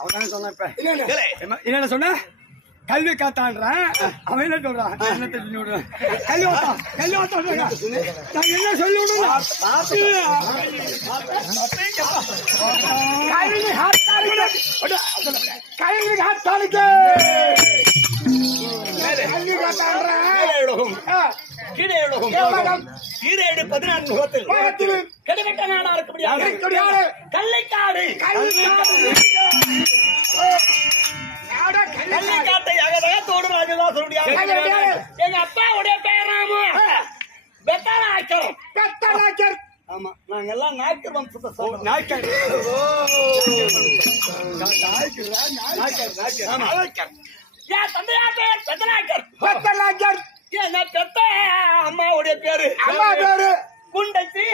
அவன் சொன்ன இப்ப என்ன சொன்ன கல்வி காத்தான்றேன் அவன் என்ன சொல்றான் என்ன தெரிஞ்சு விடுறேன் கல்வி வாத்தான் நான் என்ன சொல்லி விடுறேன் கல்வி காத்தாளுக்கு கல்வி காத்தான்றேன் கீழே 14 முகத்தில் கெடுகட்ட நாடா இருக்க முடியாது கள்ளைக்காடு கள்ளைக்காட்டை அகதகத்தோடு ராஜதா சொல்ல முடியாது. எங்க அப்பாவுடைய பேராம பெத்தனாக்கர். ஆமா நாங்க எல்லாம் நாய்க்கர் வம்சத்தை சொல்றோம். நாய்க்கர் என் தந்தையா பேர் பெத்தனாக்கர். என்ன பெத்த அம்மாவுடைய பேரு குண்டச்சி.